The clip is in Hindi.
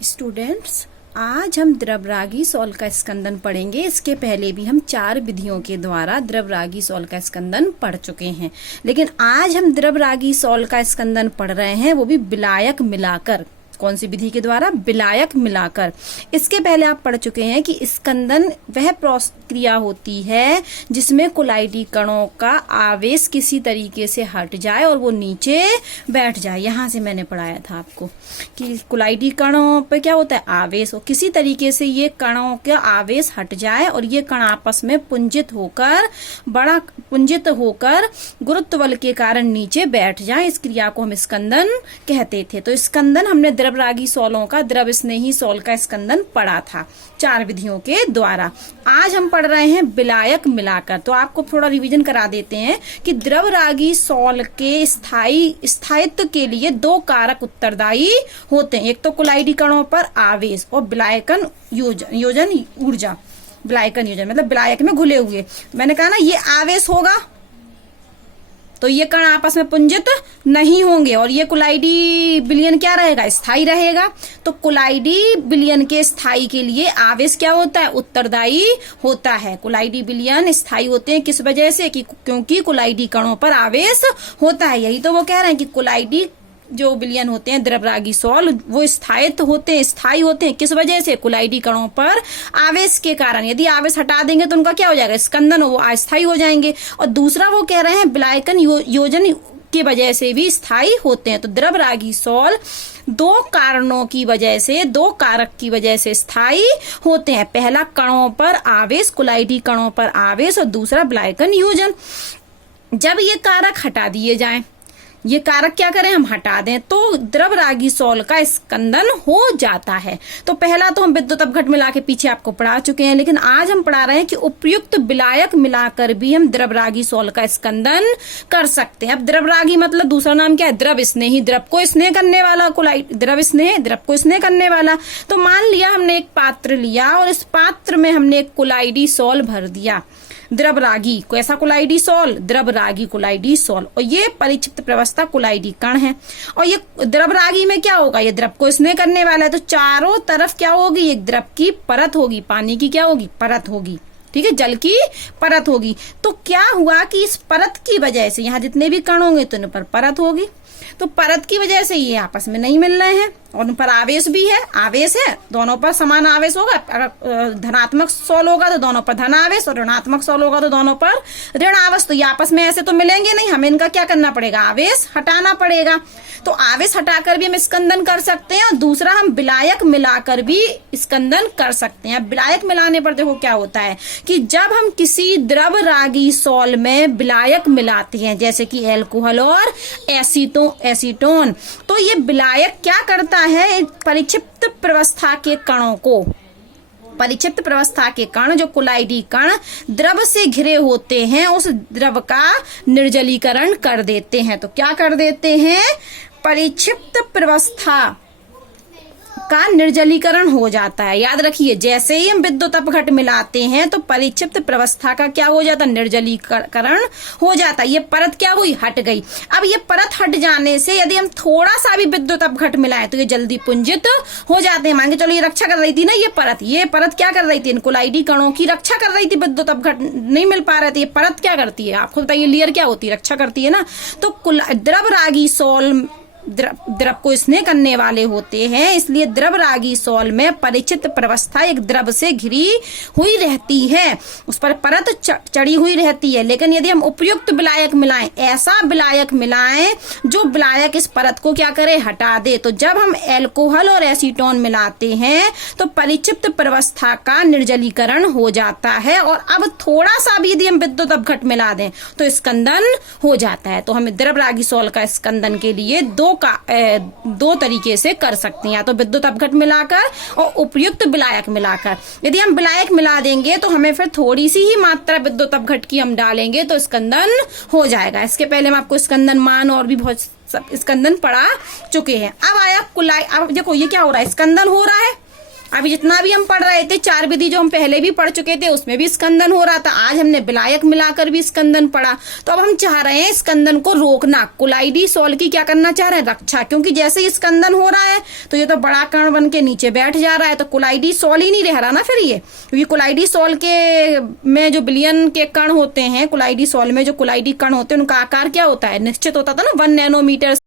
स्टूडेंट्स, आज हम द्रवरागी सॉल का स्कंदन पढ़ेंगे। इसके पहले भी हम 4 विधियों के द्वारा द्रवरागी सॉल का स्कंदन पढ़ चुके हैं, लेकिन आज हम द्रवरागी सॉल का स्कंदन पढ़ रहे हैं, वो भी विलायक मिलाकर। कौन सी विधि के द्वारा? विलायक मिलाकर। इसके पहले आप पढ़ चुके हैं कि स्कंदन वह प्रक्रिया होती है जिसमें कोलाइडी कणों का आवेश किसी तरीके से हट जाए और वो नीचे बैठ जाए। यहां से मैंने पढ़ाया था आपको कि कोलाइडी कणों पे क्या होता है? आवेश। और किसी तरीके से ये कणों का आवेश हट जाए और ये कण आपस में पुंजित होकर गुरुत्व बल के कारण नीचे बैठ जाए। इस क्रिया को हम स्कंदन कहते थे। तो स्कंदन हमने द्रवरागी सॉलों का, द्रव स्नेही सॉल का स्कंदन पढ़ा था 4 विधियों के द्वारा। आज हम पढ़ रहे हैं विलायक मिलाकर। तो आपको थोड़ा रिवीजन करा देते हैं कि द्रवरागी सॉल के स्थायित्व के लिए 2 कारक उत्तरदायी होते हैं। एक तो कोलाइडी कणों पर आवेश और विलायकन योजन ऊर्जा। विलायकन योजन मतलब विलायक में घुले हुए। मैंने कहा ना, ये आवेश होगा तो ये कण आपस में पुंजित नहीं होंगे और ये कोलाइडी विलयन क्या रहेगा? स्थायी रहेगा। तो कोलाइडी विलयन के स्थायी के लिए आवेश क्या होता है? उत्तरदायी होता है। कोलाइडी विलयन स्थायी होते हैं किस वजह से? क्योंकि कोलाइडी कणों पर आवेश होता है। यही तो वो कह रहे हैं कि कोलाइडी जो विलयन होते हैं द्रवरागी सॉल, वो स्थायी होते हैं किस वजह से? कोलाइडी कणों पर आवेश के कारण। यदि आवेश हटा देंगे तो उनका क्या हो जाएगा? स्कंदन, वो अस्थायी हो जाएंगे। और दूसरा वो कह रहे हैं विलायकन योजन की वजह से भी स्थायी होते हैं। तो द्रवरागी सॉल 2 कारणों की वजह से, 2 कारक की वजह से स्थायी होते हैं। पहला कणों पर आवेश, कोलाइडी कणों पर आवेश, और दूसरा विलायकन योजन। जब ये कारक हटा दिए जाएं, ये कारक क्या करें? हम हटा दें, तो द्रवरागी सॉल का स्कंदन हो जाता है। तो पहला तो हम विद्युत अपघट मिला के पीछे आपको पढ़ा चुके हैं, लेकिन आज हम पढ़ा रहे हैं कि उपयुक्त विलायक मिलाकर भी हम द्रवरागी सॉल का स्कंदन कर सकते हैं। अब द्रवरागी मतलब दूसरा नाम क्या है? द्रव स्नेही। द्रव को स्नेह करने वाला, द्रव को स्नेह करने वाला। तो मान लिया हमने एक पात्र लिया और इस पात्र में हमने एक कोलाइडी सॉल भर दिया। द्रवरागी, कैसा कोलाइडी सॉल? द्रवरागी कोलाइडी सॉल। और ये परिक्षिप्त प्रवस्था कोलाइडी कण है। और ये द्रवरागी में क्या होगा? ये द्रव को स्नेह करने वाला है, तो चारों तरफ क्या होगी? एक द्रव की परत होगी। पानी की क्या होगी? परत होगी। ठीक है, जल की परत होगी। तो क्या हुआ कि इस परत की वजह से यहाँ जितने भी कण होंगे तो उन पर परत होगी। तो परत की वजह से ये आपस में नहीं मिल रहे हैं और उन पर आवेश भी है। आवेश है, दोनों पर समान आवेश होगा। अगर धनात्मक सॉल होगा तो दोनों पर धन आवेश, और ऋणात्मक सॉल होगा तो दोनों पर ऋण आवेश। तो ये आपस में ऐसे तो मिलेंगे नहीं, हमें इनका क्या करना पड़ेगा? आवेश हटाना पड़ेगा। तो आवेश हटाकर भी हम स्कंदन कर सकते हैं, और दूसरा हम विलायक मिलाकर भी स्कंदन कर सकते हैं। विलायक मिलाने पर देखो क्या होता है कि जब हम किसी द्रवरागी सॉल में विलायक मिलाते हैं, जैसे कि एल्कोहल और एसीटोन, तो ये विलायक क्या करता है? परिक्षिप्त प्रवस्था के कणों को, परिक्षिप्त प्रवस्था के कण जो कोलाइडी कण द्रव से घिरे होते हैं, उस द्रव का निर्जलीकरण कर देते हैं। तो क्या कर देते हैं? परिक्षिप्त प्रवस्था का निर्जलीकरण हो जाता है। याद रखिए, जैसे ही हम विद्युत अपघट मिलाते हैं तो परिक्षिप्त प्रवस्था का क्या हो जाता है? निर्जलीकरण हो जाता है। ये परत क्या हुई? हट गई। अब ये परत हट जाने से यदि हम थोड़ा सा भी विद्युत अपघट मिलाएं तो ये जल्दी पुंजित हो जाते हैं। मान के चलो, ये रक्षा कर रही थी ना, ये परत क्या कर रही थी? कोलाइडी कणों की रक्षा कर रही थी। विद्युत अपघट नहीं मिल पा रहे थे, ये परत क्या करती है? आपको बताइए, लेयर क्या होती है? रक्षा करती है ना। तो द्रवरागी सॉल द्रव को स्नेह करने वाले होते हैं, इसलिए द्रवरागी सॉल में परिचित प्रवस्था एक द्रव से घिरी हुई रहती है, उस पर परत चढ़ी हुई रहती है। लेकिन यदि हम उपयुक्त विलायक मिलाएं, ऐसा विलायक मिलाएं जो विलायक इस परत को क्या करे? हटा दे। तो जब हम एल्कोहल और एसीटोन मिलाते हैं तो परिचित प्रवस्था का निर्जलीकरण हो जाता है, और अब थोड़ा सा भी यदि हम विद्युत अपघट मिला दें तो स्कंदन हो जाता है। तो हमें द्रवरागी सॉल का स्कंदन के लिए 2 तरीके से कर सकते हैं, या तो विद्युत अपघट मिलाकर और उपयुक्त विलायक मिलाकर। यदि हम विलायक मिला देंगे तो हमें फिर थोड़ी सी ही मात्रा विद्युत अपघट की हम डालेंगे तो स्कंदन हो जाएगा। इसके पहले हम आपको स्कंदन मान और भी बहुत सब स्कंदन पढ़ा चुके हैं। अब आया अब देखो ये क्या हो रहा है? स्कंदन हो रहा है, अभी जितना भी हम पढ़ रहे थे, 4 विधि जो हम पहले भी पढ़ चुके थे उसमें भी स्कंदन हो रहा था, आज हमने विलायक मिलाकर भी स्कंदन पढ़ा। तो अब हम चाह रहे हैं स्कंदन को रोकना, कोलाइडीसोल की क्या करना चाह रहे हैं, रक्षा। क्योंकि जैसे ही स्कंदन हो रहा है तो ये तो बड़ा कण बन के नीचे बैठ जा रहा है, तो कोलाइडीसोल ही नहीं रह रहा ना फिर ये, क्योंकि कोलाइडीसोल के में जो बिलियन के कण होते हैं, कोलाइडीसोल में जो कोलाइडी कण होते हैं उनका आकार क्या होता है, निश्चित होता था ना, 1 नैनोमीटर